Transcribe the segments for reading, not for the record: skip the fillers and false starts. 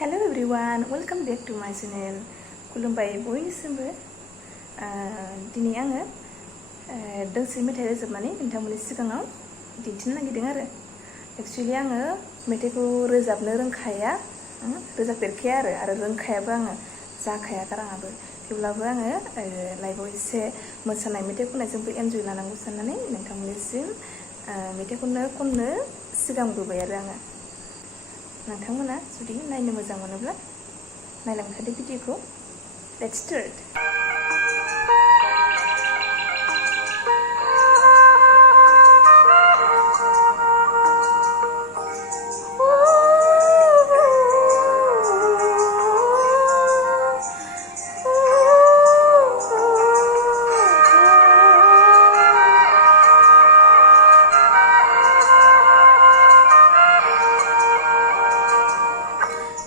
Hello everyone, welcome back to my channel. खुलुमबाय बयनिसिमबो दिनै आङो दोंसे मेथाइ रोजाबनानै नोंथांमोननि सिगाङाव दिन्थिनो नागिरदों आरो एक्चुअली आङो मेथाइखौ रोजाबनो रोंखाया रोजाबफेरखाया आरो रोंखायाबो आङो जाखाया गाराङाबो थेवब्लाबो आङो लाइफआव एसे मोसानाय मेथाइ खननायजोंबो एन्जय लानांगौ साननानै नोंथांमोननिसिम मेथाइखौनो खननो सिगांबोबाय आरो आङो नोंथांमोना जुदि नायनो मोजां मोनोब्ला नायलांबाय थादो भिडिअखौ लेट्स स्टार्ट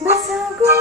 बैसागु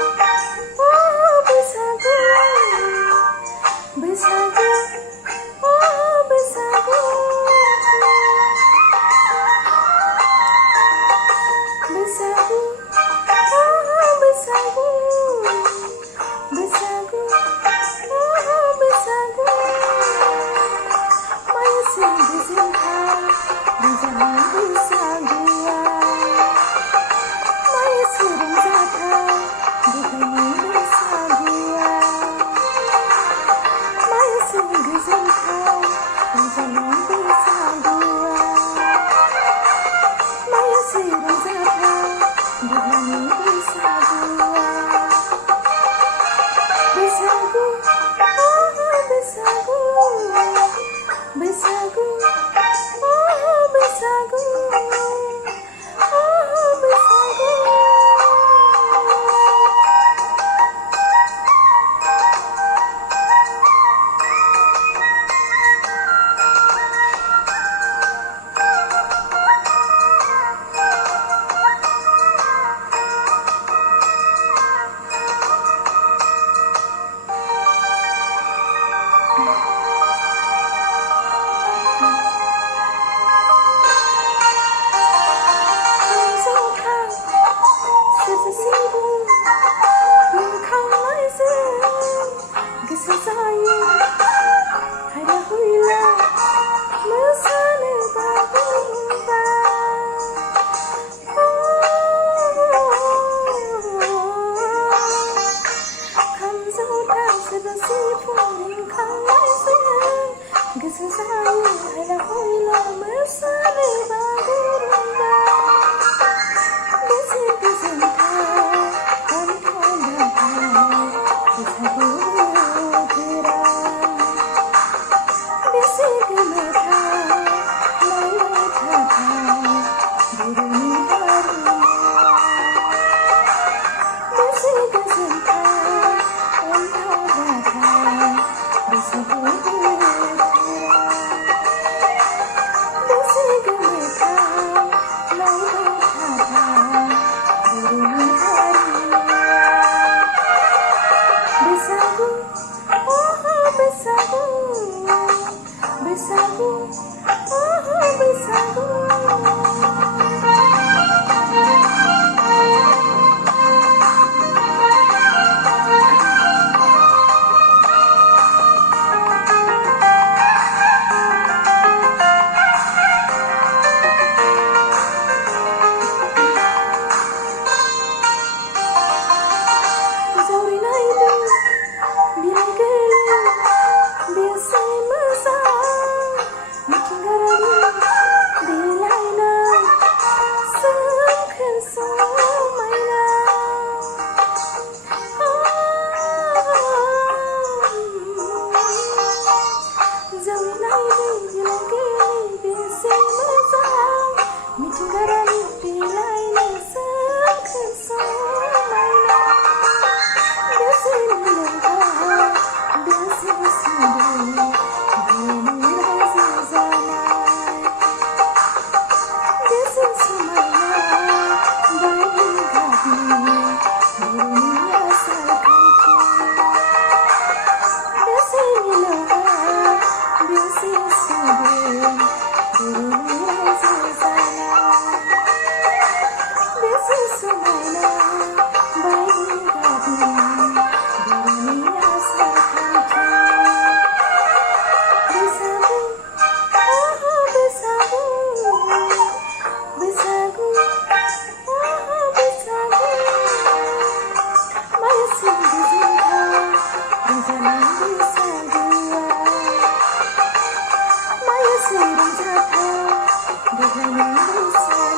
Bye.